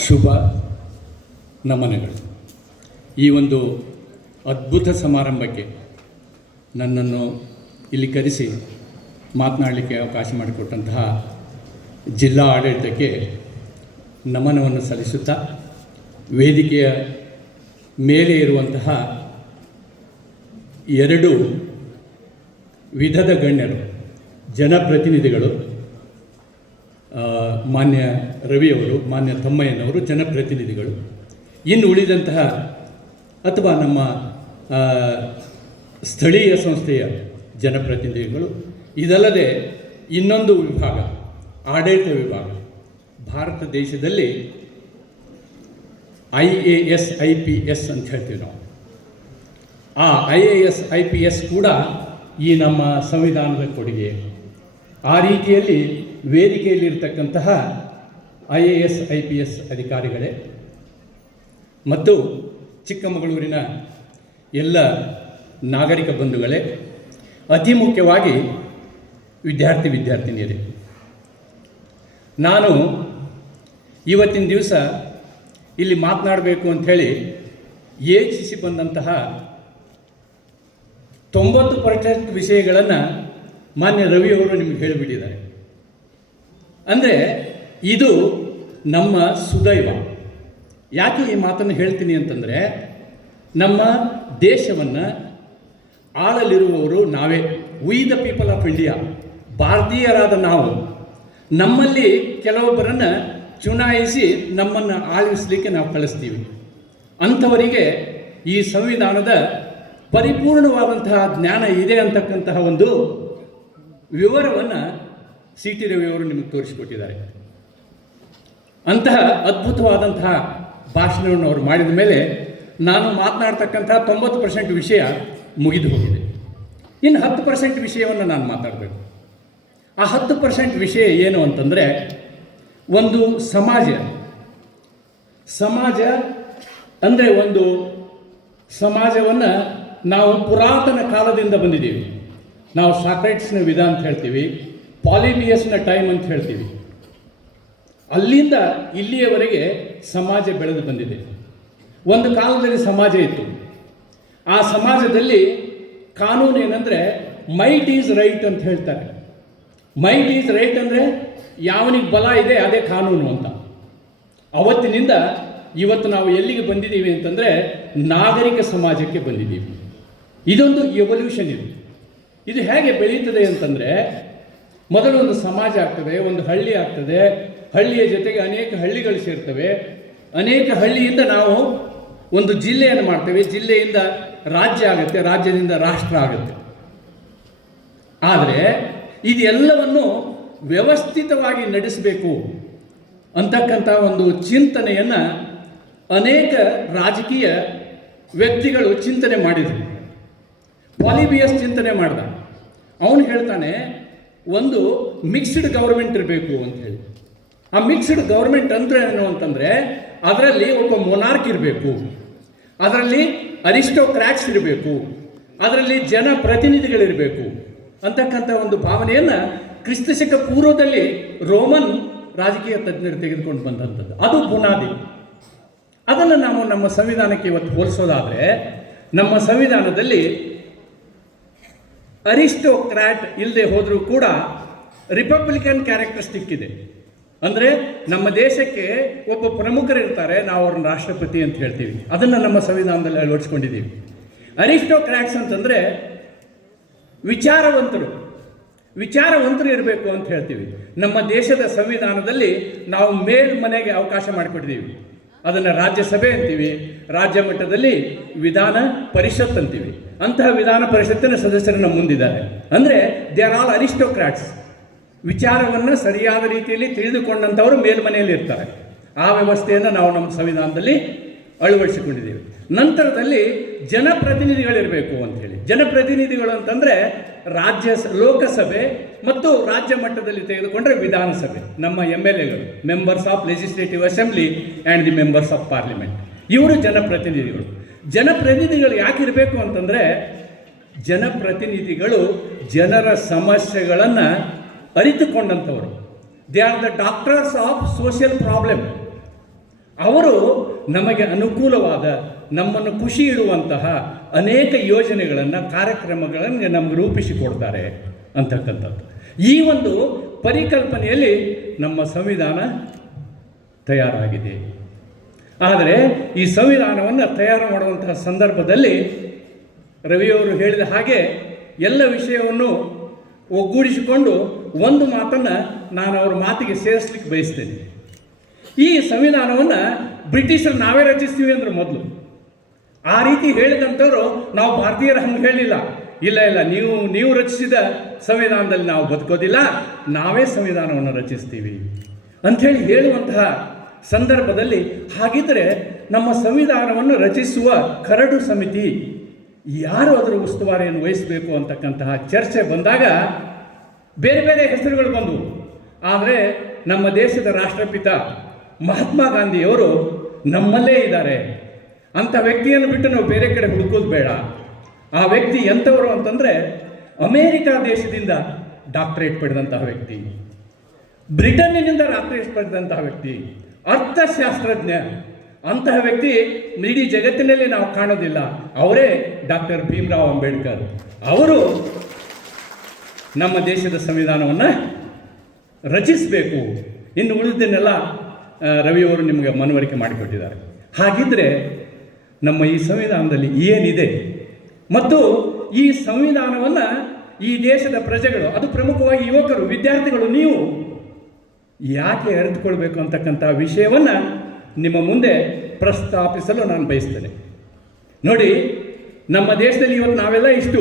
ಶುಭ ನಮನಗಳು. ಈ ಒಂದು ಅದ್ಭುತ ಸಮಾರಂಭಕ್ಕೆ ನನ್ನನ್ನು ಇಲ್ಲಿ ಕರೆಸಿ ಮಾತನಾಡಲಿಕ್ಕೆ ಅವಕಾಶ ಮಾಡಿಕೊಟ್ಟಂತಹ ಜಿಲ್ಲಾ ಆಡಳಿತಕ್ಕೆ ನಮನವನ್ನು ಸಲ್ಲಿಸುತ್ತಾ, ವೇದಿಕೆಯ ಮೇಲೆ ಇರುವಂತಹ ಎರಡು ವಿಧದ ಗಣ್ಯರು, ಜನಪ್ರತಿನಿಧಿಗಳು, ಮಾನ್ಯ ರವಿಯವರು, ಮಾನ್ಯ ತಮ್ಮಯ್ಯನವರು ಜನಪ್ರತಿನಿಧಿಗಳು, ಇನ್ನು ಉಳಿದಂತಹ ಅಥವಾ ನಮ್ಮ ಸ್ಥಳೀಯ ಸಂಸ್ಥೆಯ ಜನಪ್ರತಿನಿಧಿಗಳು, ಇದಲ್ಲದೆ ಇನ್ನೊಂದು ವಿಭಾಗ ಆಡಳಿತ ವಿಭಾಗ. ಭಾರತ ದೇಶದಲ್ಲಿ IAS IPS ಅಂತ ಹೇಳ್ತೀವಿ ನಾವು. ಆ IAS IPS ಕೂಡ ಈ ನಮ್ಮ ಸಂವಿಧಾನದ ಕೊಡುಗೆ. ಆ ರೀತಿಯಲ್ಲಿ ವೇದಿಕೆಯಲ್ಲಿರ್ತಕ್ಕಂತಹ IAS IPS ಅಧಿಕಾರಿಗಳೇ ಮತ್ತು ಚಿಕ್ಕಮಗಳೂರಿನ ಎಲ್ಲ ನಾಗರಿಕ ಬಂಧುಗಳೇ, ಅತಿ ಮುಖ್ಯವಾಗಿ ವಿದ್ಯಾರ್ಥಿನಿಯರೇ, ನಾನು ಇವತ್ತಿನ ದಿವಸ ಇಲ್ಲಿ ಮಾತನಾಡಬೇಕು ಅಂಥೇಳಿ ಯೋಚಿಸಿ ಬಂದಂತಹ 90% ವಿಷಯಗಳನ್ನು ಮಾನ್ಯ ರವಿಯವರು ನಿಮಗೆ ಹೇಳಿಬಿಟ್ಟಿದ್ದಾರೆ. ಅಂದರೆ ಇದು ನಮ್ಮ ಸುದೈವ. ಯಾಕೆ ಈ ಮಾತನ್ನು ಹೇಳ್ತೀನಿ ಅಂತಂದರೆ, ನಮ್ಮ ದೇಶವನ್ನು ಆಳಲಿರುವವರು ನಾವೇ. We the people of India, ಭಾರತೀಯರಾದ ನಾವು. ನಮ್ಮಲ್ಲಿ ಕೆಲವೊಬ್ಬರನ್ನು ಚುನಾಯಿಸಿ ನಮ್ಮನ್ನು ಆಳಿಸಲಿಕ್ಕೆ ನಾವು ಕಳಿಸ್ತೀವಿ. ಅಂಥವರಿಗೆ ಈ ಸಂವಿಧಾನದ ಪರಿಪೂರ್ಣವಾದಂತಹ ಜ್ಞಾನ ಇದೆ ಅಂತಕ್ಕಂತಹ ಒಂದು ವಿವರವನ್ನು CT ರವಿಯವರು ನಿಮಗೆ ತೋರಿಸಿಕೊಟ್ಟಿದ್ದಾರೆ. ಅಂತಹ ಅದ್ಭುತವಾದಂತಹ ಭಾಷಣವನ್ನು ಅವರು ಮಾಡಿದ ಮೇಲೆ ನಾನು ಮಾತನಾಡ್ತಕ್ಕಂತಹ 90% ವಿಷಯ ಮುಗಿದು ಹೋಗಿದೆ. ಇನ್ನು 10% ವಿಷಯವನ್ನು ನಾನು ಮಾತಾಡಬೇಕು. ಆ 10% ವಿಷಯ ಏನು ಅಂತಂದರೆ, ಒಂದು ಸಮಾಜ ಅಂದರೆ ಒಂದು ಸಮಾಜವನ್ನು ನಾವು ಪುರಾತನ ಕಾಲದಿಂದ ಬಂದಿದ್ದೀವಿ. ನಾವು ಸಾಕ್ರೇಟ್ಸ್ನ ವಿಧ ಅಂತ ಹೇಳ್ತೀವಿ, ಪಾಲಿಬಿಯಸ್ನ ಟೈಮ್ ಅಂತ ಹೇಳ್ತೀವಿ. ಅಲ್ಲಿಂದ ಇಲ್ಲಿಯವರೆಗೆ ಸಮಾಜ ಬೆಳೆದು ಬಂದಿದೆ. ಒಂದು ಕಾಲದಲ್ಲಿ ಸಮಾಜ ಇತ್ತು. ಆ ಸಮಾಜದಲ್ಲಿ ಕಾನೂನು ಏನಂದರೆ ಮೈಟ್ ಈಸ್ ರೈಟ್ ಅಂತ ಹೇಳ್ತಾರೆ. ಮೈಟ್ ಈಸ್ ರೈಟ್ ಅಂದರೆ ಯಾವನಿಗೆ ಬಲ ಇದೆ ಅದೇ ಕಾನೂನು ಅಂತ. ಅವತ್ತಿನಿಂದ ಇವತ್ತು ನಾವು ಎಲ್ಲಿಗೆ ಬಂದಿದ್ದೀವಿ ಅಂತಂದರೆ ನಾಗರಿಕ ಸಮಾಜಕ್ಕೆ ಬಂದಿದ್ದೀವಿ. ಇದೊಂದು ಎವಲ್ಯೂಷನ್. ಇದು ಹೇಗೆ ಬೆಳೀತದೆ ಅಂತಂದರೆ, ಮೊದಲು ಒಂದು ಸಮಾಜ ಆಗ್ತದೆ, ಒಂದು ಹಳ್ಳಿ ಆಗ್ತದೆ, ಹಳ್ಳಿಯ ಜೊತೆಗೆ ಅನೇಕ ಹಳ್ಳಿಗಳು ಸೇರ್ತವೆ, ಅನೇಕ ಹಳ್ಳಿಯಿಂದ ನಾವು ಒಂದು ಜಿಲ್ಲೆಯನ್ನು ಮಾಡ್ತೇವೆ, ಜಿಲ್ಲೆಯಿಂದ ರಾಜ್ಯ ಆಗುತ್ತೆ, ರಾಜ್ಯದಿಂದ ರಾಷ್ಟ್ರ ಆಗುತ್ತೆ. ಆದರೆ ಇದೆಲ್ಲವನ್ನು ವ್ಯವಸ್ಥಿತವಾಗಿ ನಡೆಸಬೇಕು ಅಂತಕ್ಕಂಥ ಒಂದು ಚಿಂತನೆಯನ್ನು ಅನೇಕ ರಾಜಕೀಯ ವ್ಯಕ್ತಿಗಳು ಚಿಂತನೆ ಮಾಡಿದರು. ಪಾಲಿಬಿಯಸ್ ಚಿಂತನೆ ಮಾಡ್ದ. ಅವನು ಹೇಳ್ತಾನೆ, ಒಂದು ಮಿಕ್ಸ್ಡ್ ಗೌರ್ಮೆಂಟ್ ಇರಬೇಕು ಅಂತ ಹೇಳಿ. ಆ ಮಿಕ್ಸ್ಡ್ ಗೌರ್ಮೆಂಟ್ ಅಂದರೆ ಏನು ಅಂತಂದರೆ, ಅದರಲ್ಲಿ ಒಬ್ಬ ಮೊನಾರ್ಕ್ ಇರಬೇಕು, ಅದರಲ್ಲಿ ಅರಿಸ್ಟೋಕ್ರಾಟ್ಸ್ ಇರಬೇಕು, ಅದರಲ್ಲಿ ಜನಪ್ರತಿನಿಧಿಗಳಿರಬೇಕು ಅಂತಕ್ಕಂಥ ಒಂದು ಭಾವನೆಯನ್ನು ಕ್ರಿಸ್ತಶಕ ಪೂರ್ವದಲ್ಲಿ ರೋಮನ್ ರಾಜಕೀಯ ತಜ್ಞರು ತೆಗೆದುಕೊಂಡು ಬಂದಂಥದ್ದು. ಅದು ಬುನಾದಿ. ಅದನ್ನು ನಾವು ನಮ್ಮ ಸಂವಿಧಾನಕ್ಕೆ ಇವತ್ತು ಹೋಲಿಸೋದಾದರೆ, ನಮ್ಮ ಸಂವಿಧಾನದಲ್ಲಿ ಅರಿಸ್ಟೋಕ್ರಾಟ್ ಇಲ್ಲದೆ ಹೋದರೂ ಕೂಡ ರಿಪಬ್ಲಿಕನ್ ಕ್ಯಾರೆಕ್ಟರಿಸ್ಟಿಕ್ ಇದೆ. ಅಂದರೆ ನಮ್ಮ ದೇಶಕ್ಕೆ ಒಬ್ಬ ಪ್ರಮುಖರಿರ್ತಾರೆ, ನಾವು ಅವ್ರನ್ನ ರಾಷ್ಟ್ರಪತಿ ಅಂತ ಹೇಳ್ತೀವಿ. ಅದನ್ನು ನಮ್ಮ ಸಂವಿಧಾನದಲ್ಲಿ ಅಳವಡಿಸ್ಕೊಂಡಿದ್ದೀವಿ. ಅರಿಸ್ಟೋಕ್ರಾಟ್ಸ್ ಅಂತಂದರೆ ವಿಚಾರವಂತರು ಇರಬೇಕು ಅಂತ ಹೇಳ್ತೀವಿ. ನಮ್ಮ ದೇಶದ ಸಂವಿಧಾನದಲ್ಲಿ ನಾವು ಮೇಲ್ಮನೆಗೆ ಅವಕಾಶ ಮಾಡಿಕೊಟ್ಟಿದ್ದೀವಿ. ಅದನ್ನು ರಾಜ್ಯಸಭೆ ಅಂತೀವಿ, ರಾಜ್ಯ ಮಟ್ಟದಲ್ಲಿ ವಿಧಾನ ಪರಿಷತ್ ಅಂತೀವಿ. ಅಂತಹ ವಿಧಾನ ಪರಿಷತ್ತಿನ ಸದಸ್ಯರು ನಮ್ಮ ಮುಂದಿದ್ದಾರೆ. ಅಂದರೆ ದೇ ಆರ್ ಆಲ್ ಅರಿಸ್ಟೋಕ್ರಾಟ್ಸ್. ವಿಚಾರವನ್ನು ಸರಿಯಾದ ರೀತಿಯಲ್ಲಿ ತಿಳಿದುಕೊಂಡಂಥವರು ಮೇಲ್ಮನೆಯಲ್ಲಿ ಇರ್ತಾರೆ. ಆ ವ್ಯವಸ್ಥೆಯನ್ನು ನಾವು ನಮ್ಮ ಸಂವಿಧಾನದಲ್ಲಿ ಅಳವಡಿಸಿಕೊಂಡಿದ್ದೀವಿ. ನಂತರದಲ್ಲಿ ಜನಪ್ರತಿನಿಧಿಗಳಿರಬೇಕು ಅಂಥೇಳಿ. ಜನಪ್ರತಿನಿಧಿಗಳು ಅಂತಂದರೆ ಲೋಕಸಭೆ ಮತ್ತು ರಾಜ್ಯ ಮಟ್ಟದಲ್ಲಿ ತೆಗೆದುಕೊಂಡ್ರೆ ವಿಧಾನಸಭೆ, ನಮ್ಮ MLAಗಳು, members of legislative assembly and the members of parliament. ಇವರು ಜನಪ್ರತಿನಿಧಿಗಳು. ಜನಪ್ರತಿನಿಧಿಗಳು ಯಾಕಿರಬೇಕು ಅಂತಂದರೆ, ಜನಪ್ರತಿನಿಧಿಗಳು ಜನರ ಸಮಸ್ಯೆಗಳನ್ನು ಅರಿತುಕೊಂಡಂಥವರು. They are the doctors of social problem. ಅವರು ನಮಗೆ ಅನುಕೂಲವಾದ, ನಮ್ಮನ್ನು ಖುಷಿ ಇಡುವಂತಹ ಅನೇಕ ಯೋಜನೆಗಳನ್ನು, ಕಾರ್ಯಕ್ರಮಗಳನ್ನು ನಮಗೆ ರೂಪಿಸಿಕೊಡ್ತಾರೆ ಅಂತಕ್ಕಂಥದ್ದು. ಈ ಒಂದು ಪರಿಕಲ್ಪನೆಯಲ್ಲಿ ನಮ್ಮ ಸಂವಿಧಾನ ತಯಾರಾಗಿದೆ. ಆದರೆ ಈ ಸಂವಿಧಾನವನ್ನು ತಯಾರು ಮಾಡುವಂತಹ ಸಂದರ್ಭದಲ್ಲಿ ರವಿಯವರು ಹೇಳಿದ ಹಾಗೆ ಎಲ್ಲ ವಿಷಯವನ್ನು ಒಗ್ಗೂಡಿಸಿಕೊಂಡು ಒಂದು ಮಾತನ್ನು ನಾನು ಅವರ ಮಾತಿಗೆ ಸೇರಿಸ್ಲಿಕ್ಕೆ ಬಯಸ್ತೇನೆ. ಈ ಸಂವಿಧಾನವನ್ನು ಬ್ರಿಟಿಷರು ನಾವೇ ರಚಿಸ್ತೀವಿ ಅಂದ್ರೆ ಮೊದಲು ಆ ರೀತಿ ಹೇಳಿದಂಥವ್ರು ನಾವು ಭಾರತೀಯರು ಹಂಗೆ ಹೇಳಿಲ್ಲ. ಇಲ್ಲ, ನೀವು ರಚಿಸಿದ ಸಂವಿಧಾನದಲ್ಲಿ ನಾವು ಬದುಕೋದಿಲ್ಲ, ನಾವೇ ಸಂವಿಧಾನವನ್ನು ರಚಿಸ್ತೀವಿ ಅಂಥೇಳಿ ಹೇಳುವಂತಹ ಸಂದರ್ಭದಲ್ಲಿ, ಹಾಗಿದ್ದರೆ ನಮ್ಮ ಸಂವಿಧಾನವನ್ನು ರಚಿಸುವ ಕರಡು ಸಮಿತಿ ಯಾರು ಅದರ ಉಸ್ತುವಾರಿಯನ್ನು ವಹಿಸಬೇಕು ಅಂತಕ್ಕಂತಹ ಚರ್ಚೆ ಬಂದಾಗ ಬೇರೆ ಬೇರೆ ಹೆಸರುಗಳು ಬಂದವು. ಆದರೆ ನಮ್ಮ ದೇಶದ ರಾಷ್ಟ್ರಪಿತ ಮಹಾತ್ಮ ಗಾಂಧಿಯವರು ನಮ್ಮಲ್ಲೇ ಇದ್ದಾರೆ. ಅಂಥ ವ್ಯಕ್ತಿಯನ್ನು ಬಿಟ್ಟು ನಾವು ಬೇರೆ ಕಡೆ ಹುಡುಕೋದು ಬೇಡ. ಆ ವ್ಯಕ್ತಿ ಎಂಥವರು ಅಂತಂದರೆ, ಅಮೇರಿಕಾ ದೇಶದಿಂದ ಡಾಕ್ಟರೇಟ್ ಪಡೆದಂತಹ ವ್ಯಕ್ತಿ, ಬ್ರಿಟನ್ನಿನಿಂದ ಡಾಕ್ಟರೇಟ್ ಪಡೆದಂತಹ ವ್ಯಕ್ತಿ, ಅರ್ಥಶಾಸ್ತ್ರಜ್ಞ. ಅಂತಹ ವ್ಯಕ್ತಿ ಇಡೀ ಜಗತ್ತಿನಲ್ಲಿ ನಾವು ಕಾಣೋದಿಲ್ಲ. ಅವರೇ ಡಾಕ್ಟರ್ ಭೀಮರಾವ್ ಅಂಬೇಡ್ಕರ್. ಅವರು ನಮ್ಮ ದೇಶದ ಸಂವಿಧಾನವನ್ನು ರಚಿಸಬೇಕು. ಇನ್ನು ಉಳಿದನ್ನೆಲ್ಲ ರವಿಯವರು ನಿಮಗೆ ಮನವರಿಕೆ ಮಾಡಿಕೊಟ್ಟಿದ್ದಾರೆ. ಹಾಗಿದ್ದರೆ ನಮ್ಮ ಈ ಸಂವಿಧಾನದಲ್ಲಿ ಏನಿದೆ ಮತ್ತು ಈ ಸಂವಿಧಾನವನ್ನು ಈ ದೇಶದ ಪ್ರಜೆಗಳು, ಅದು ಪ್ರಮುಖವಾಗಿ ಯುವಕರು, ವಿದ್ಯಾರ್ಥಿಗಳು, ನೀವು ಯಾಕೆ ಅರಿತುಕೊಳ್ಬೇಕು ಅಂತಕ್ಕಂಥ ವಿಷಯವನ್ನು ನಿಮ್ಮ ಮುಂದೆ ಪ್ರಸ್ತಾಪಿಸಲು ನಾನು ಬಯಸ್ತೇನೆ. ನೋಡಿ, ನಮ್ಮ ದೇಶದಲ್ಲಿ ಇವತ್ತು ನಾವೆಲ್ಲ ಇಷ್ಟು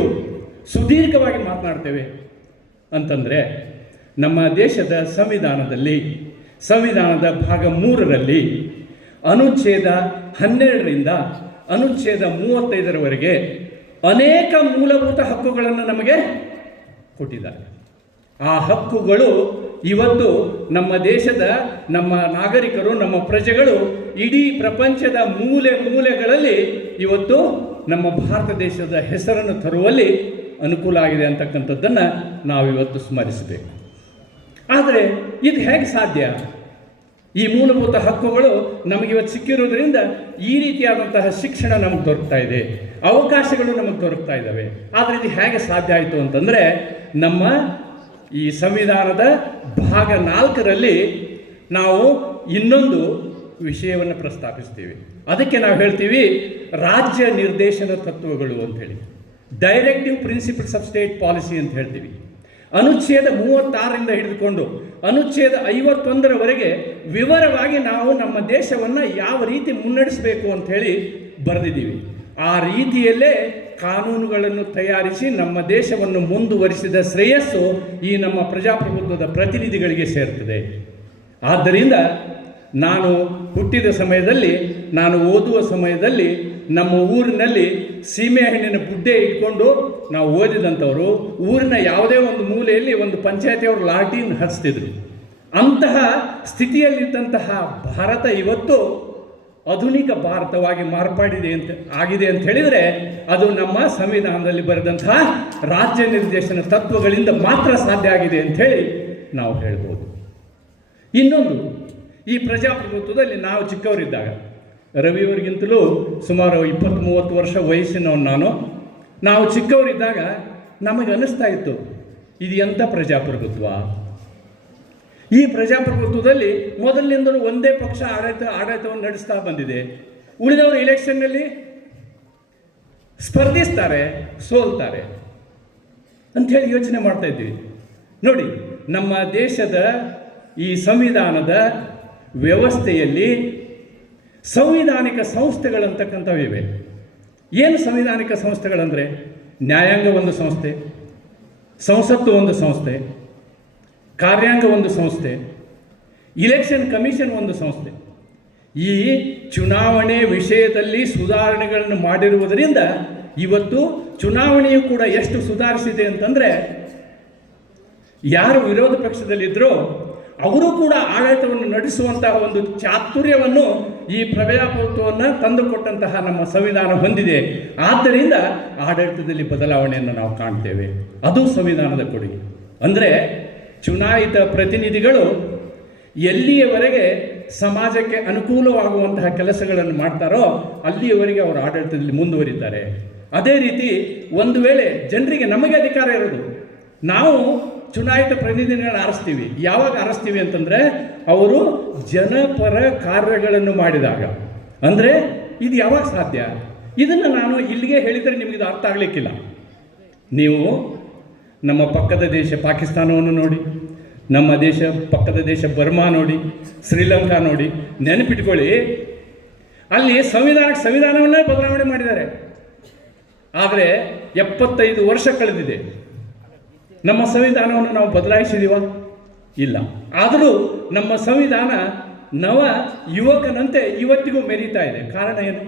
ಸುದೀರ್ಘವಾಗಿ ಮಾತನಾಡ್ತೇವೆ ಅಂತಂದರೆ, ನಮ್ಮ ದೇಶದ ಸಂವಿಧಾನದ ಭಾಗ 3ರಲ್ಲಿ ಅನುಚ್ಛೇದ 12ರಿಂದ ಅನುಚ್ಛೇದ 35ರವರೆಗೆ ಅನೇಕ ಮೂಲಭೂತ ಹಕ್ಕುಗಳನ್ನು ನಮಗೆ ಕೊಟ್ಟಿದ್ದಾರೆ. ಆ ಹಕ್ಕುಗಳು ಇವತ್ತು ನಮ್ಮ ದೇಶದ, ನಮ್ಮ ನಾಗರಿಕರು, ನಮ್ಮ ಪ್ರಜೆಗಳು ಇಡೀ ಪ್ರಪಂಚದ ಮೂಲೆಗಳಲ್ಲಿ ಇವತ್ತು ನಮ್ಮ ಭಾರತ ದೇಶದ ಹೆಸರನ್ನು ತರುವಲ್ಲಿ ಅನುಕೂಲ ಆಗಿದೆ ಅಂತಕ್ಕಂಥದ್ದನ್ನು ನಾವಿವತ್ತು ಸ್ಮರಿಸಬೇಕು. ಆದರೆ ಇದು ಹೇಗೆ ಸಾಧ್ಯ? ಈ ಮೂಲಭೂತ ಹಕ್ಕುಗಳು ನಮಗಿವತ್ತು ಸಿಕ್ಕಿರೋದ್ರಿಂದ ಈ ರೀತಿಯಾದಂತಹ ಶಿಕ್ಷಣ ನಮಗೆ ದೊರಕ್ತಾ ಇದೆ, ಅವಕಾಶಗಳು ನಮಗೆ ದೊರಕ್ತಾ ಇದ್ದಾವೆ. ಆದರೆ ಇದು ಹೇಗೆ ಸಾಧ್ಯ ಆಯಿತು ಅಂತಂದರೆ, ನಮ್ಮ ಈ ಸಂವಿಧಾನದ ಭಾಗ 4ರಲ್ಲಿ ನಾವು ಇನ್ನೊಂದು ವಿಷಯವನ್ನು ಪ್ರಸ್ತಾಪಿಸ್ತೀವಿ. ಅದಕ್ಕೆ ನಾವು ಹೇಳ್ತೀವಿ ರಾಜ್ಯ ನಿರ್ದೇಶನ ತತ್ವಗಳು ಅಂಥೇಳಿ, directive principles of state policy ಅಂತ ಹೇಳ್ತೀವಿ. ಅನುಚ್ಛೇದ 36ರಿಂದ ಹಿಡಿದುಕೊಂಡು ಅನುಚ್ಛೇದ 51ರವರೆಗೆ ವಿವರವಾಗಿ ನಾವು ನಮ್ಮ ದೇಶವನ್ನು ಯಾವ ರೀತಿ ಮುನ್ನಡೆಸಬೇಕು ಅಂಥೇಳಿ ಬರೆದಿದ್ದೀವಿ. ಆ ರೀತಿಯಲ್ಲೇ ಕಾನೂನುಗಳನ್ನು ತಯಾರಿಸಿ ನಮ್ಮ ದೇಶವನ್ನು ಮುಂದುವರಿಸಿದ ಶ್ರೇಯಸ್ಸು ಈ ನಮ್ಮ ಪ್ರಜಾಪ್ರಭುತ್ವದ ಪ್ರತಿನಿಧಿಗಳಿಗೆ ಸೇರ್ತದೆ. ಆದ್ದರಿಂದ ನಾನು ಹುಟ್ಟಿದ ಸಮಯದಲ್ಲಿ, ನಾನು ಓದುವ ಸಮಯದಲ್ಲಿ ನಮ್ಮ ಊರಿನಲ್ಲಿ ಸೀಮೆಹಣ್ಣಿನ ಬುಡ್ಡೆ ಇಟ್ಕೊಂಡು ನಾವು ಓದಿದಂಥವರು, ಊರಿನ ಯಾವುದೇ ಒಂದು ಮೂಲೆಯಲ್ಲಿ ಒಂದು ಪಂಚಾಯತಿಯವರು ಲಾಟೀನ್ ಹಚ್ತಿದ್ರು. ಅಂತಹ ಸ್ಥಿತಿಯಲ್ಲಿದ್ದಂತಹ ಭಾರತ ಇವತ್ತು ಆಧುನಿಕ ಭಾರತವಾಗಿ ಆಗಿದೆ ಅಂತ ಹೇಳಿದರೆ ಅದು ನಮ್ಮ ಸಂವಿಧಾನದಲ್ಲಿ ಬರೆದಂತಹ ರಾಜ್ಯ ನಿರ್ದೇಶನ ತತ್ವಗಳಿಂದ ಮಾತ್ರ ಸಾಧ್ಯ ಆಗಿದೆ ಅಂಥೇಳಿ ನಾವು ಹೇಳ್ಬೋದು. ಇನ್ನೊಂದು, ಈ ಪ್ರಜಾಪ್ರಭುತ್ವದಲ್ಲಿ ನಾವು ಚಿಕ್ಕವರಿದ್ದಾಗ, ರವಿಯವರಿಗಿಂತಲೂ ಸುಮಾರು 20-30 ವರ್ಷ ವಯಸ್ಸಿನವನು ನಾವು ಚಿಕ್ಕವರಿದ್ದಾಗ ನಮಗೆ ಅನ್ನಿಸ್ತಾ ಇತ್ತು, ಇದು ಎಂಥ ಪ್ರಜಾಪ್ರಭುತ್ವ. ಈ ಪ್ರಜಾಪ್ರಭುತ್ವದಲ್ಲಿ ಮೊದಲಿನಿಂದಲೂ ಒಂದೇ ಪಕ್ಷ ಆಡಳಿತವನ್ನು ನಡೆಸ್ತಾ ಬಂದಿದೆ. ಉಳಿದವರು ಇಲೆಕ್ಷನ್ನಲ್ಲಿ ಸ್ಪರ್ಧಿಸ್ತಾರೆ, ಸೋಲ್ತಾರೆ ಅಂಥೇಳಿ ಯೋಚನೆ ಮಾಡ್ತಾ ಇದ್ದೀವಿ. ನೋಡಿ, ನಮ್ಮ ದೇಶದ ಈ ಸಂವಿಧಾನದ ವ್ಯವಸ್ಥೆಯಲ್ಲಿ ಸಂವಿಧಾನಿಕ ಸಂಸ್ಥೆಗಳಂತಕ್ಕಂಥವಿವೆ. ಏನು ಸಂವಿಧಾನಿಕ ಸಂಸ್ಥೆಗಳಂದರೆ, ನ್ಯಾಯಾಂಗ ಒಂದು ಸಂಸ್ಥೆ, ಸಂಸತ್ತು ಒಂದು ಸಂಸ್ಥೆ, ಕಾರ್ಯಾಂಗ ಒಂದು ಸಂಸ್ಥೆ, ಇಲೆಕ್ಷನ್ ಕಮಿಷನ್ ಒಂದು ಸಂಸ್ಥೆ. ಈ ಚುನಾವಣೆ ವಿಷಯದಲ್ಲಿ ಸುಧಾರಣೆಗಳನ್ನು ಮಾಡಿರುವುದರಿಂದ ಇವತ್ತು ಚುನಾವಣೆಯು ಕೂಡ ಎಷ್ಟು ಸುಧಾರಿಸಿದೆ ಅಂತಂದರೆ, ಯಾರು ವಿರೋಧ ಪಕ್ಷದಲ್ಲಿದ್ದರೋ ಅವರು ಕೂಡ ಆಡಳಿತವನ್ನು ನಡೆಸುವಂತಹ ಒಂದು ಚಾತುರ್ಯವನ್ನು ಈ ಪ್ರಜಾಪ್ರಭುತ್ವವನ್ನು ತಂದುಕೊಟ್ಟಂತಹ ನಮ್ಮ ಸಂವಿಧಾನ ಹೊಂದಿದೆ. ಆದ್ದರಿಂದ ಆಡಳಿತದಲ್ಲಿ ಬದಲಾವಣೆಯನ್ನು ನಾವು ಕಾಣ್ತೇವೆ. ಅದು ಸಂವಿಧಾನದ ಕೊಡುಗೆ. ಅಂದರೆ ಚುನಾಯಿತ ಪ್ರತಿನಿಧಿಗಳು ಎಲ್ಲಿಯವರೆಗೆ ಸಮಾಜಕ್ಕೆ ಅನುಕೂಲವಾಗುವಂತಹ ಕೆಲಸಗಳನ್ನು ಮಾಡ್ತಾರೋ ಅಲ್ಲಿಯವರೆಗೆ ಅವರು ಆಡಳಿತದಲ್ಲಿ ಮುಂದುವರಿತಾರೆ. ಅದೇ ರೀತಿ ಒಂದು ವೇಳೆ ಜನರಿಗೆ ನಮಗೆ ಅಧಿಕಾರ ಇರೋದು, ನಾವು ಚುನಾಯಿತ ಪ್ರತಿನಿಧಿಗಳನ್ನ ಆರಿಸ್ತೀವಿ. ಯಾವಾಗ ಆರಿಸ್ತೀವಿ ಅಂತಂದರೆ ಅವರು ಜನಪರ ಕಾರ್ಯಗಳನ್ನು ಮಾಡಿದಾಗ. ಅಂದರೆ ಇದು ಯಾವಾಗ ಸಾಧ್ಯ? ಇದನ್ನು ನಾನು ಇಲ್ಲಿಗೆ ಹೇಳಿದರೆ ನಿಮಗಿದು ಅರ್ಥ ಆಗಲಿಕ್ಕಿಲ್ಲ. ನೀವು ನಮ್ಮ ಪಕ್ಕದ ದೇಶ ಪಾಕಿಸ್ತಾನವನ್ನು ನೋಡಿ, ನಮ್ಮ ಪಕ್ಕದ ದೇಶ ಬರ್ಮಾ ನೋಡಿ, ಶ್ರೀಲಂಕಾ ನೋಡಿ, ನೆನಪಿಟ್ಕೊಳ್ಳಿ, ಅಲ್ಲಿ ಸಂವಿಧಾನವನ್ನೇ ಬದಲಾವಣೆ ಮಾಡಿದ್ದಾರೆ. ಆದರೆ 75 ವರ್ಷ ಕಳೆದಿದೆ. ನಮ್ಮ ಸಂವಿಧಾನವನ್ನು ನಾವು ಬದಲಾಯಿಸಿದೀವ? ಇಲ್ಲ. ಆದರೂ ನಮ್ಮ ಸಂವಿಧಾನ ನವ ಯುವಕನಂತೆ ಇವತ್ತಿಗೂ ಮೆರೀತಾ ಇದೆ. ಕಾರಣ ಏನು?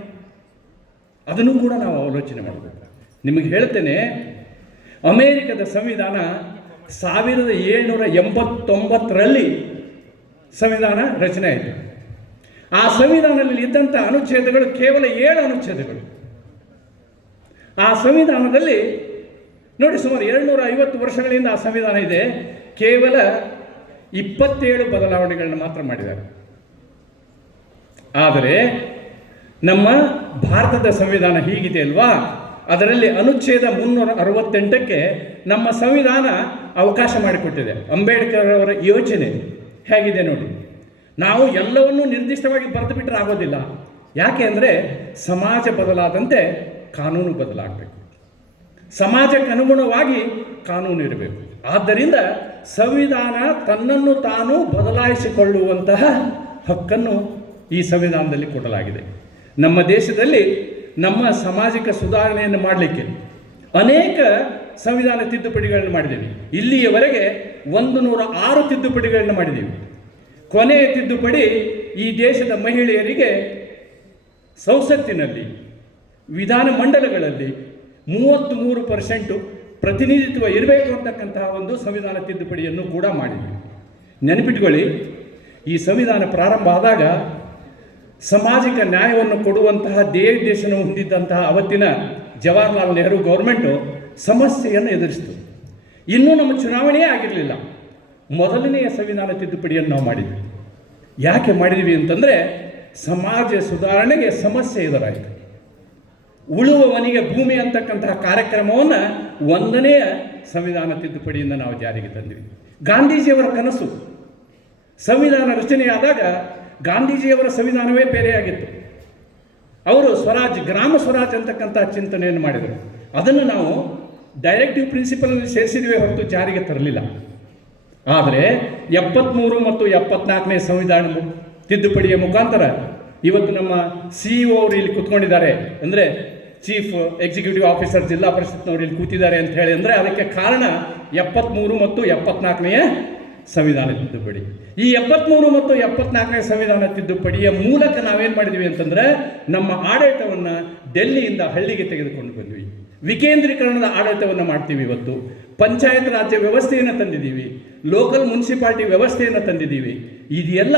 ಅದನ್ನು ಕೂಡ ನಾವು ಆಲೋಚನೆ ಮಾಡಬೇಕು. ನಿಮಗೆ ಹೇಳ್ತೇನೆ, ಅಮೇರಿಕದ ಸಂವಿಧಾನ 1789ರಲ್ಲಿ ಸಂವಿಧಾನ ರಚನೆ ಆಯಿತು. ಆ ಸಂವಿಧಾನದಲ್ಲಿ ಇದ್ದಂಥ ಅನುಚ್ಛೇದಗಳು ಕೇವಲ 7 ಅನುಚ್ಛೇದಗಳು. ಆ ಸಂವಿಧಾನದಲ್ಲಿ ನೋಡಿ, ಸುಮಾರು 250 ವರ್ಷಗಳಿಂದ ಆ ಸಂವಿಧಾನ ಇದೆ. ಕೇವಲ 27 ಬದಲಾವಣೆಗಳನ್ನು ಮಾತ್ರ ಮಾಡಿದ್ದಾರೆ. ಆದರೆ ನಮ್ಮ ಭಾರತದ ಸಂವಿಧಾನ ಹೀಗಿದೆ ಅಲ್ವಾ? ಅದರಲ್ಲಿ ಅನುಚ್ಛೇದ 368ಕ್ಕೆ ನಮ್ಮ ಸಂವಿಧಾನ ಅವಕಾಶ ಮಾಡಿಕೊಟ್ಟಿದೆ. ಅಂಬೇಡ್ಕರ್ ಅವರ ಯೋಚನೆ ಹೇಗಿದೆ ನೋಡಿ. ನಾವು ಎಲ್ಲವನ್ನೂ ನಿರ್ದಿಷ್ಟವಾಗಿ ಬರೆದು ಬಿಟ್ಟರೆ ಆಗೋದಿಲ್ಲ. ಯಾಕೆ ಅಂದರೆ ಸಮಾಜ ಬದಲಾದಂತೆ ಕಾನೂನು ಬದಲಾಗಬೇಕು, ಸಮಾಜಕ್ಕೆ ಅನುಗುಣವಾಗಿ ಕಾನೂನು ಇರಬೇಕು. ಆದ್ದರಿಂದ ಸಂವಿಧಾನ ತನ್ನನ್ನು ತಾನು ಬದಲಾಯಿಸಿಕೊಳ್ಳುವಂತಹ ಹಕ್ಕನ್ನು ಈ ಸಂವಿಧಾನದಲ್ಲಿ ಕೊಡಲಾಗಿದೆ. ನಮ್ಮ ದೇಶದಲ್ಲಿ ನಮ್ಮ ಸಾಮಾಜಿಕ ಸುಧಾರಣೆಯನ್ನು ಮಾಡಲಿಕ್ಕೆ ಅನೇಕ ಸಂವಿಧಾನ ತಿದ್ದುಪಡಿಗಳನ್ನು ಮಾಡಿದ್ದೀವಿ. ಇಲ್ಲಿಯವರೆಗೆ 106 ತಿದ್ದುಪಡಿಗಳನ್ನು ಮಾಡಿದ್ದೀವಿ. ಕೊನೆಯ ತಿದ್ದುಪಡಿ ಈ ದೇಶದ ಮಹಿಳೆಯರಿಗೆ ಸಂಸತ್ತಿನಲ್ಲಿ, ವಿಧಾನ ಮಂಡಲಗಳಲ್ಲಿ 33% ಪ್ರತಿನಿಧಿತ್ವ ಇರಬೇಕು ಅಂತಕ್ಕಂತಹ ಒಂದು ಸಂವಿಧಾನ ತಿದ್ದುಪಡಿಯನ್ನು ಕೂಡ ಮಾಡಿದ್ವಿ. ನೆನಪಿಟ್ಕೊಳ್ಳಿ, ಈ ಸಂವಿಧಾನ ಪ್ರಾರಂಭ ಆದಾಗ ಸಾಮಾಜಿಕ ನ್ಯಾಯವನ್ನು ಕೊಡುವಂತಹ ದೇಶವನ್ನು ಹೊಂದಿದ್ದಂತಹ ಅವತ್ತಿನ ಜವಾಹರ್ಲಾಲ್ ನೆಹರು ಗೌರ್ಮೆಂಟು ಸಮಸ್ಯೆಯನ್ನು ಎದುರಿಸಿತು. ಇನ್ನೂ ನಮ್ಮ ಚುನಾವಣೆಯೇ ಆಗಿರಲಿಲ್ಲ. ಮೊದಲನೆಯ ಸಂವಿಧಾನ ತಿದ್ದುಪಡಿಯನ್ನು ನಾವು ಮಾಡಿದ್ವಿ. ಯಾಕೆ ಮಾಡಿದ್ವಿ ಅಂತಂದರೆ ಸಮಾಜ ಸುಧಾರಣೆಗೆ ಸಮಸ್ಯೆ ಎದುರಾಯಿತು. ಉಳುವವನಿಗೆ ಭೂಮಿ ಅಂತಕ್ಕಂತಹ ಕಾರ್ಯಕ್ರಮವನ್ನು 1ನೇ ಸಂವಿಧಾನ ತಿದ್ದುಪಡಿಯಿಂದ ನಾವು ಜಾರಿಗೆ ತಂದ್ವಿ. ಗಾಂಧೀಜಿಯವರ ಕನಸು ಸಂವಿಧಾನ ರಚನೆಯಾದಾಗ ಗಾಂಧೀಜಿಯವರ ಸಂವಿಧಾನವೇ ಬೇರೆಯಾಗಿತ್ತು. ಅವರು ಸ್ವರಾಜ್, ಗ್ರಾಮ ಸ್ವರಾಜ್ ಅಂತಕ್ಕಂಥ ಚಿಂತನೆಯನ್ನು ಮಾಡಿದರು. ಅದನ್ನು ನಾವು ಡೈರೆಕ್ಟಿವ್ ಪ್ರಿನ್ಸಿಪಲ್ನಲ್ಲಿ ಸೇರಿಸಿದ್ವಿ ಹೊರತು ಜಾರಿಗೆ ತರಲಿಲ್ಲ. ಆದರೆ 73 ಮತ್ತು 74ನೇ ಸಂವಿಧಾನ ತಿದ್ದುಪಡಿಯ ಮುಖಾಂತರ ಇವತ್ತು ನಮ್ಮ CEO ಅವರು ಇಲ್ಲಿ ಕೂತ್ಕೊಂಡಿದ್ದಾರೆ. ಅಂದರೆ ಚೀಫ್ ಎಕ್ಸಿಕ್ಯೂಟಿವ್ ಆಫೀಸರ್ ಜಿಲ್ಲಾ ಪರಿಷತ್ನವರು ಇಲ್ಲಿ ಕೂತಿದ್ದಾರೆ ಅಂತ ಹೇಳಿ ಅಂದರೆ ಅದಕ್ಕೆ ಕಾರಣ 73 ಮತ್ತು 74ನೇ ಸಂವಿಧಾನ ತಿದ್ದುಪಡಿ. ಈ 73 ಮತ್ತು 74ನೇ ಸಂವಿಧಾನ ತಿದ್ದುಪಡಿಯ ಮೂಲಕ ನಾವೇನು ಮಾಡಿದ್ವಿ ಅಂತಂದರೆ ನಮ್ಮ ಆಡಳಿತವನ್ನು ಡೆಲ್ಲಿಯಿಂದ ಹಳ್ಳಿಗೆ ತೆಗೆದುಕೊಂಡು ಬಂದ್ವಿ. ವಿಕೇಂದ್ರೀಕರಣದ ಆಡಳಿತವನ್ನು ಮಾಡ್ತೀವಿ. ಇವತ್ತು ಪಂಚಾಯತ್ ರಾಜ್ಯ ವ್ಯವಸ್ಥೆಯನ್ನು ತಂದಿದ್ದೀವಿ, ಲೋಕಲ್ ಮುನ್ಸಿಪಾಲ್ಟಿ ವ್ಯವಸ್ಥೆಯನ್ನು ತಂದಿದ್ದೀವಿ. ಇದೆಲ್ಲ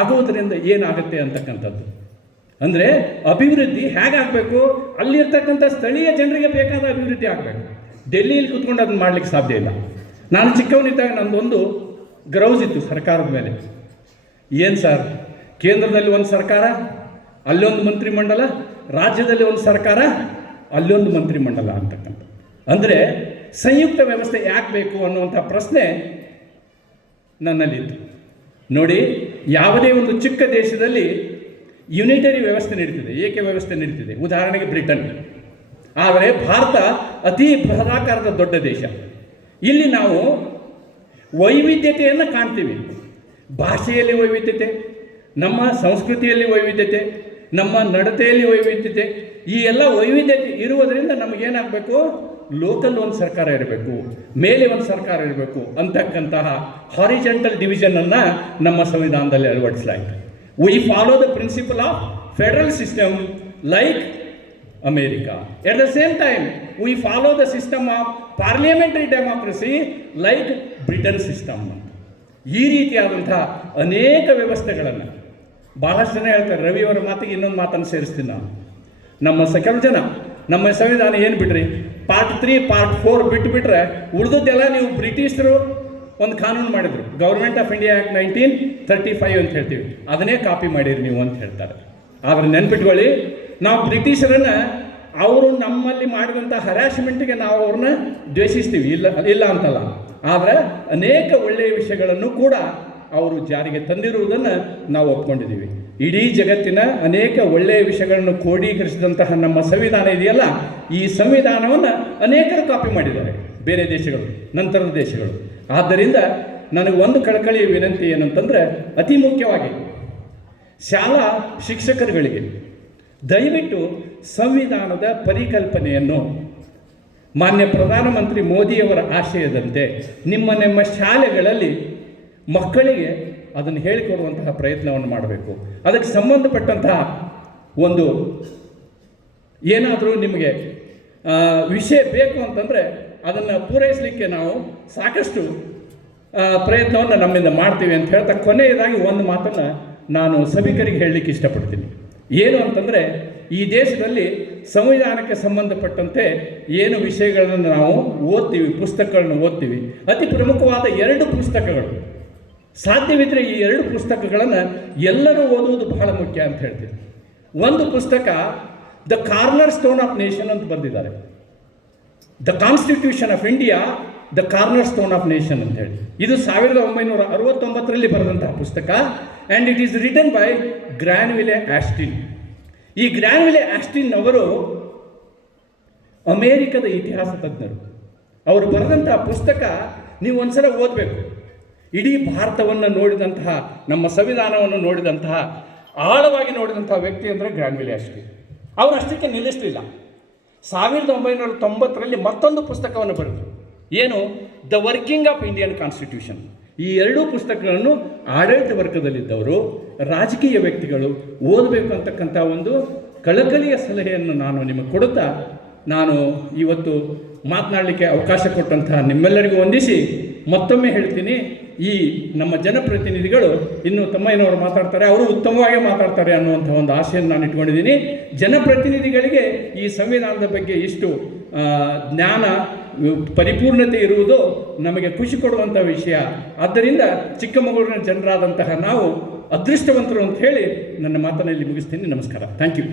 ಆಗೋದ್ರಿಂದ ಏನಾಗುತ್ತೆ ಅಂತಕ್ಕಂಥದ್ದು ಅಂದರೆ ಅಭಿವೃದ್ಧಿ ಹೇಗಾಗಬೇಕು, ಅಲ್ಲಿರ್ತಕ್ಕಂಥ ಸ್ಥಳೀಯ ಜನರಿಗೆ ಬೇಕಾದ ಅಭಿವೃದ್ಧಿ ಆಗಬೇಕು. ಡೆಲ್ಲಿಯಲ್ಲಿ ಕೂತ್ಕೊಂಡು ಅದನ್ನು ಮಾಡಲಿಕ್ಕೆ ಸಾಧ್ಯ ಇಲ್ಲ. ನಾನು ಚಿಕ್ಕವನಿದ್ದಾಗ ನಂದೊಂದು ಗ್ರೌಸ್ ಇತ್ತು ಸರ್ಕಾರದ ಮೇಲೆ. ಏನು ಸರ್, ಕೇಂದ್ರದಲ್ಲಿ ಒಂದು ಸರ್ಕಾರ, ಅಲ್ಲೊಂದು ಮಂತ್ರಿಮಂಡಲ, ರಾಜ್ಯದಲ್ಲಿ ಒಂದು ಸರ್ಕಾರ, ಅಲ್ಲೊಂದು ಮಂತ್ರಿಮಂಡಲ ಅಂತಕ್ಕಂಥ. ಅಂದರೆ ಸಂಯುಕ್ತ ವ್ಯವಸ್ಥೆ ಯಾಕೆ ಬೇಕು ಅನ್ನುವಂಥ ಪ್ರಶ್ನೆ ನನ್ನಲ್ಲಿತ್ತು. ನೋಡಿ, ಯಾವುದೇ ಒಂದು ಚಿಕ್ಕ ದೇಶದಲ್ಲಿ ಯುನಿಟರಿ ವ್ಯವಸ್ಥೆ ನಡೀತಿದೆ, ಏಕ ವ್ಯವಸ್ಥೆ ನಡೀತಿದೆ. ಉದಾಹರಣೆಗೆ ಬ್ರಿಟನ್. ಆದರೆ ಭಾರತ ಅತಿ ಬೃಹದಾಕಾರದ ದೊಡ್ಡ ದೇಶ. ಇಲ್ಲಿ ನಾವು ವೈವಿಧ್ಯತೆಯನ್ನು ಕಾಣ್ತೀವಿ. ಭಾಷೆಯಲ್ಲಿ ವೈವಿಧ್ಯತೆ, ನಮ್ಮ ಸಂಸ್ಕೃತಿಯಲ್ಲಿ ವೈವಿಧ್ಯತೆ, ನಮ್ಮ ನಡತೆಯಲ್ಲಿ ವೈವಿಧ್ಯತೆ. ಈ ಎಲ್ಲ ವೈವಿಧ್ಯತೆ ಇರುವುದರಿಂದ ನಮಗೇನಾಗಬೇಕು, ಲೋಕಲ್ ಒಂದು ಸರ್ಕಾರ ಇರಬೇಕು, ಮೇಲೆ ಒಂದು ಸರ್ಕಾರ ಇರಬೇಕು ಅಂತಕ್ಕಂತಹ ಹಾರಿಜೆಂಟಲ್ ಡಿವಿಷನನ್ನು ನಮ್ಮ ಸಂವಿಧಾನದಲ್ಲಿ ಅಳವಡಿಸಲಾಯಿತು. We follow the principle of federal system like America. At the same time, we follow the system of parliamentary democracy like Britain system. ಈ ರೀತಿಯಾದಂಥ ಅನೇಕ ವ್ಯವಸ್ಥೆಗಳನ್ನು ಭಾಳಷ್ಟು ಜನ ಹೇಳ್ತಾರೆ. ರವಿಯವರ ಮಾತಿಗೆ ಇನ್ನೊಂದು ಮಾತನ್ನು ಸೇರಿಸ್ತೀನಿ ನಾನು. ಕೆಲವು ಜನ ನಮ್ಮ ಸಂವಿಧಾನ ಏನು ಬಿಡ್ರಿ, ಪಾರ್ಟ್ 3 ಪಾರ್ಟ್ 4 ಬಿಟ್ಟುಬಿಟ್ರೆ ಉಳಿದದ್ದೆಲ್ಲ ನೀವು ಬ್ರಿಟಿಷರು ಒಂದು ಕಾನೂನು ಮಾಡಿದರು, ಗೌರ್ಮೆಂಟ್ ಆಫ್ ಇಂಡಿಯಾ ಆ್ಯಕ್ಟ್ 1935 ಅಂತ ಹೇಳ್ತೀವಿ, ಅದನ್ನೇ ಕಾಪಿ ಮಾಡಿರಿ ನೀವು ಅಂತ ಹೇಳ್ತಾರೆ. ಆದರೆ ನೆನ್ಪಿಟ್ಕೊಳ್ಳಿ, ನಾವು ಬ್ರಿಟಿಷರನ್ನು ಅವರು ನಮ್ಮಲ್ಲಿ ಮಾಡಿದಂಥ ಹರಾಸ್ಮೆಂಟ್ಗೆ ನಾವು ಅವ್ರನ್ನ ದ್ವೇಷಿಸ್ತೀವಿ, ಇಲ್ಲ ಅಂತಲ್ಲ. ಆದರೆ ಅನೇಕ ಒಳ್ಳೆಯ ವಿಷಯಗಳನ್ನು ಕೂಡ ಅವರು ಜಾರಿಗೆ ತಂದಿರುವುದನ್ನು ನಾವು ಒಪ್ಕೊಂಡಿದ್ದೀವಿ. ಇಡೀ ಜಗತ್ತಿನ ಅನೇಕ ಒಳ್ಳೆಯ ವಿಷಯಗಳನ್ನು ಕ್ರೋಢೀಕರಿಸಿದಂತಹ ನಮ್ಮ ಸಂವಿಧಾನ ಇದೆಯಲ್ಲ, ಈ ಸಂವಿಧಾನವನ್ನು ಅನೇಕರು ಕಾಪಿ ಮಾಡಿದ್ದಾರೆ, ಬೇರೆ ದೇಶಗಳು, ನಂತರದ ದೇಶಗಳು. ಆದ್ದರಿಂದ ನನಗೆ ಒಂದು ಕಳಕಳಿಯ ವಿನಂತಿ ಏನಂತಂದರೆ, ಅತಿ ಮುಖ್ಯವಾಗಿ ಶಾಲಾ ಶಿಕ್ಷಕರುಗಳಿಗೆ ದಯವಿಟ್ಟು ಸಂವಿಧಾನದ ಪರಿಕಲ್ಪನೆಯನ್ನು ಮಾನ್ಯ ಪ್ರಧಾನಮಂತ್ರಿ ಮೋದಿಯವರ ಆಶಯದಂತೆ ನಿಮ್ಮ ಶಾಲೆಗಳಲ್ಲಿ ಮಕ್ಕಳಿಗೆ ಅದನ್ನು ಹೇಳಿಕೊಡುವಂತಹ ಪ್ರಯತ್ನವನ್ನು ಮಾಡಬೇಕು. ಅದಕ್ಕೆ ಸಂಬಂಧಪಟ್ಟಂತಹ ಒಂದು ಏನಾದರೂ ನಿಮಗೆ ವಿಷಯ ಬೇಕು ಅಂತಂದರೆ ಅದನ್ನು ಪೂರೈಸಲಿಕ್ಕೆ ನಾವು ಸಾಕಷ್ಟು ಪ್ರಯತ್ನವನ್ನು ನಮ್ಮಿಂದ ಮಾಡ್ತೀವಿ ಅಂತ ಹೇಳ್ತಾ, ಕೊನೆಯದಾಗಿ ಒಂದು ಮಾತನ್ನು ನಾನು ಸಭಿಕರಿಗೆ ಹೇಳಲಿಕ್ಕೆ ಇಷ್ಟಪಡ್ತೀನಿ. ಏನು ಅಂತಂದರೆ, ಈ ದೇಶದಲ್ಲಿ ಸಂವಿಧಾನಕ್ಕೆ ಸಂಬಂಧಪಟ್ಟಂತೆ ಏನು ವಿಷಯಗಳನ್ನು ನಾವು ಓದ್ತೀವಿ, ಪುಸ್ತಕಗಳನ್ನು ಓದ್ತೀವಿ, ಅತಿ ಪ್ರಮುಖವಾದ 2 ಪುಸ್ತಕಗಳು, ಸಾಧ್ಯವಿದ್ದರೆ ಈ 2 ಪುಸ್ತಕಗಳನ್ನು ಎಲ್ಲರೂ ಓದುವುದು ಬಹಳ ಮುಖ್ಯ ಅಂತ ಹೇಳ್ತೀನಿ. ಒಂದು ಪುಸ್ತಕ the corner stone of nation ಅಂತ ಬರೆದಿದ್ದಾರೆ, the constitution of India the corner stone of nation ಅಂತ ಹೇಳಿ. ಇದು 1969ರಲ್ಲಿ ಬರೆದಂತಹ ಪುಸ್ತಕ. And it is written by Granville Austin. ಈ ಗ್ರಾನ್ವಿಲೆ ಆಸ್ಟಿನ್ ಅವರು ಅಮೇರಿಕದ ಇತಿಹಾಸ ತಜ್ಞರು. ಅವರು ಬರೆದಂತಹ ಪುಸ್ತಕ ನೀವು ಒಂದ್ಸಲ ಓದಬೇಕು. ಇಡೀ ಭಾರತವನ್ನು ನೋಡಿದಂತಹ, ನಮ್ಮ ಸಂವಿಧಾನವನ್ನು ನೋಡಿದಂತಹ, ಆಳವಾಗಿ ನೋಡಿದಂತಹ ವ್ಯಕ್ತಿ ಅಂದರೆ ಗ್ರಾನ್ವಿಲೆ ಆಸ್ಟಿನ್. ಅವರು ಅಷ್ಟಕ್ಕೆ ನಿಲ್ಲಿಸಲಿಲ್ಲ. 1990ರಲ್ಲಿ ಮತ್ತೊಂದು ಪುಸ್ತಕವನ್ನು ಬರೆದರು. ಏನು? The working of Indian constitution. ಈ 2 ಪುಸ್ತಕಗಳನ್ನು ಆಡಳಿತ ವರ್ಗದಲ್ಲಿದ್ದವರು, ರಾಜಕೀಯ ವ್ಯಕ್ತಿಗಳು ಓದಬೇಕು ಅಂತಕ್ಕಂಥ ಒಂದು ಕಳಕಳಿಯ ಸಲಹೆಯನ್ನು ನಾನು ನಿಮಗೆ ಕೊಡುತ್ತಾ, ನಾನು ಇವತ್ತು ಮಾತನಾಡಲಿಕ್ಕೆ ಅವಕಾಶ ಕೊಟ್ಟಂತಹ ನಿಮ್ಮೆಲ್ಲರಿಗೂ ವಂದಿಸಿ ಮತ್ತೊಮ್ಮೆ ಹೇಳ್ತೀನಿ, ಈ ನಮ್ಮ ಜನಪ್ರತಿನಿಧಿಗಳು ಇನ್ನು ತಮ್ಮಯ್ಯನವರು ಮಾತಾಡ್ತಾರೆ, ಅವರು ಉತ್ತಮವಾಗಿ ಮಾತಾಡ್ತಾರೆ ಅನ್ನುವಂಥ ಒಂದು ಆಶೆಯನ್ನು ನಾನು ಇಟ್ಕೊಂಡಿದ್ದೀನಿ. ಜನಪ್ರತಿನಿಧಿಗಳಿಗೆ ಈ ಸಂವಿಧಾನದ ಬಗ್ಗೆ ಇಷ್ಟು ಜ್ಞಾನ, ಪರಿಪೂರ್ಣತೆ ಇರುವುದು ನಮಗೆ ಖುಷಿ ಕೊಡುವಂಥ ವಿಷಯ. ಆದ್ದರಿಂದ ಚಿಕ್ಕಮಗಳೂರಿನ ಜನರಾದಂತಹ ನಾವು ಅದೃಷ್ಟವಂತರು ಅಂತ ಹೇಳಿ ನನ್ನ ಮಾತನಲ್ಲಿ ಮುಗಿಸ್ತೀನಿ. ನಮಸ್ಕಾರ. Thank you.